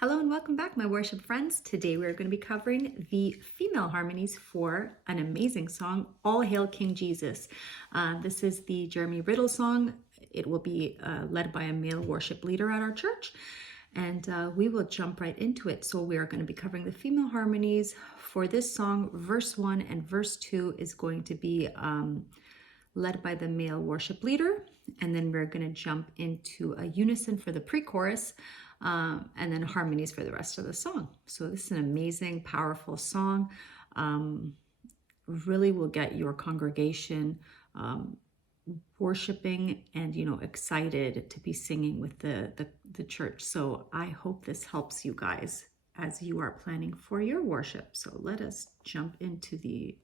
Hello and welcome back, my worship friends. Today we're going to be covering the female harmonies for an amazing song, All Hail King Jesus. This is the Jeremy Riddle song. It will be led by a male worship leader at our church, and we will jump right into it. So we are going to be covering the female harmonies for this song. Verse 1 and verse 2 is going to be led by the male worship leader, and then we're going to jump into a unison for the pre-chorus, and then harmonies for the rest of the song. So this is an amazing, powerful song. Really will get your congregation worshiping and, excited to be singing with the church. So I hope this helps you guys as you are planning for your worship. So let us jump into the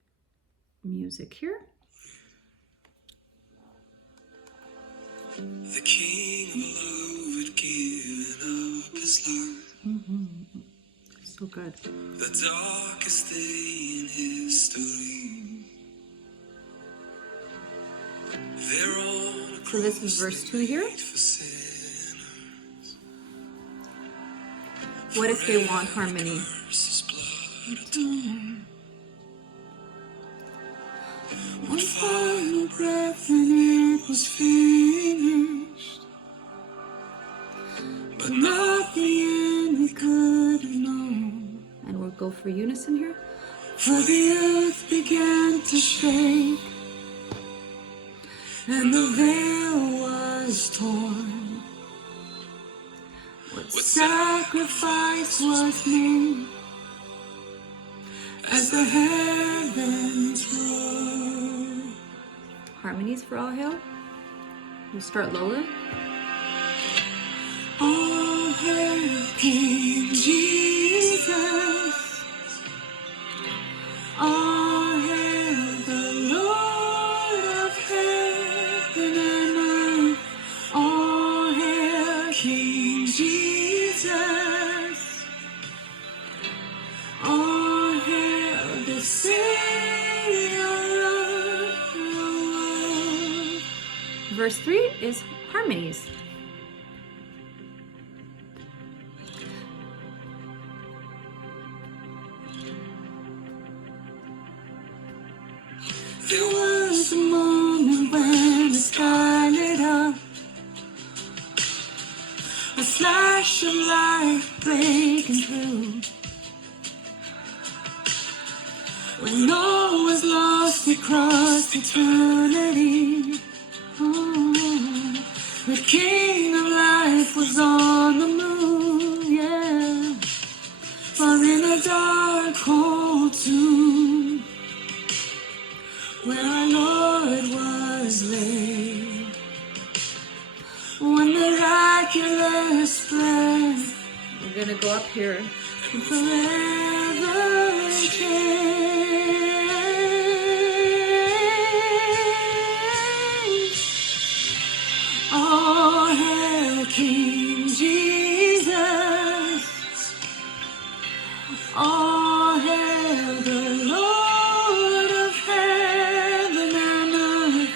music here. The King of love had given up his life. So good. The darkest day in history. So this is verse 2 here. What if they want harmony? One final breath and it was finished, but not the end we could have known. And we'll go for unison here. For the earth began to shake, and the veil was torn. What sacrifice was made as the heavens roared. Harmonies for All Hail. We'll start lower. All hail King Jesus. All hail the Lord of heaven and earth. All hail King Jesus. All hail the Savior of the world. Verse 3 is harmonies. There was a moment when the sky lit up, a flash of light breaking through. When all was lost across eternity, the King of life was on the move, yeah. But in a dark, cold tomb, where our Lord was laid, when miraculous breath We're going to go up here. forever changed. All hail King Jesus. All hail the Lord of heaven and earth.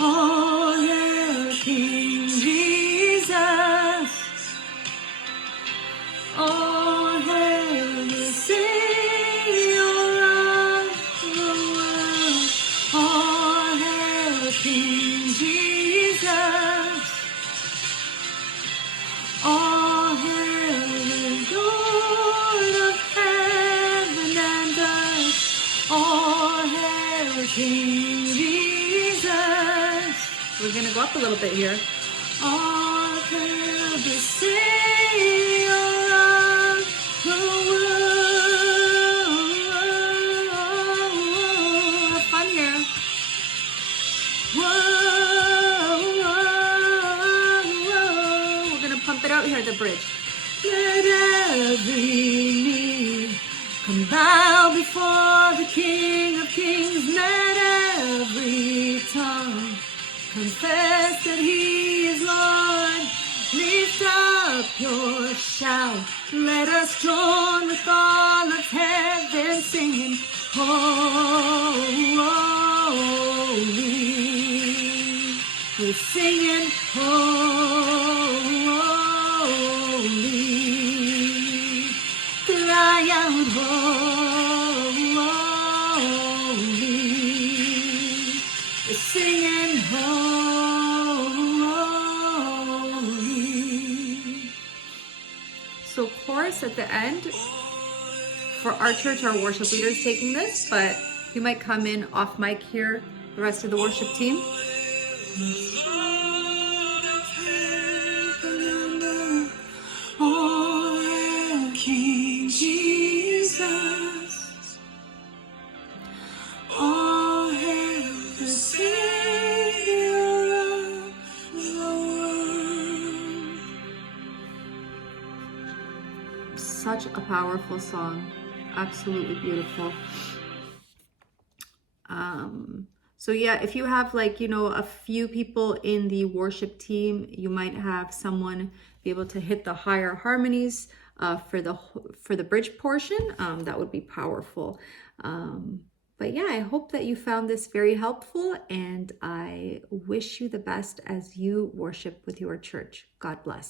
All hail King Jesus. All hail the Savior of the world. All hail King Jesus. All hail the Lord of heaven and earth. All hail King Jesus. We're going to go up a little bit here. All hail the Savior of the world. Have fun here. We're going to pump it out here at the bridge. Let every knee come bow before the King of Kings. Let every tongue confess that He is Lord. Lift up your shout. Let us join with all of heaven singing, holy. We're singing, holy. chorus at the end. For our church, our worship leader is taking this, but we might come in off mic here, the rest of the worship team. Oh, King Jesus, all hail the Savior of the world. Such a powerful song, absolutely beautiful. So yeah, if you have like, a few people in the worship team, you might have someone be able to hit the higher harmonies for the bridge portion. That would be powerful. But yeah, I hope that you found this very helpful, and I wish you the best as you worship with your church. God bless.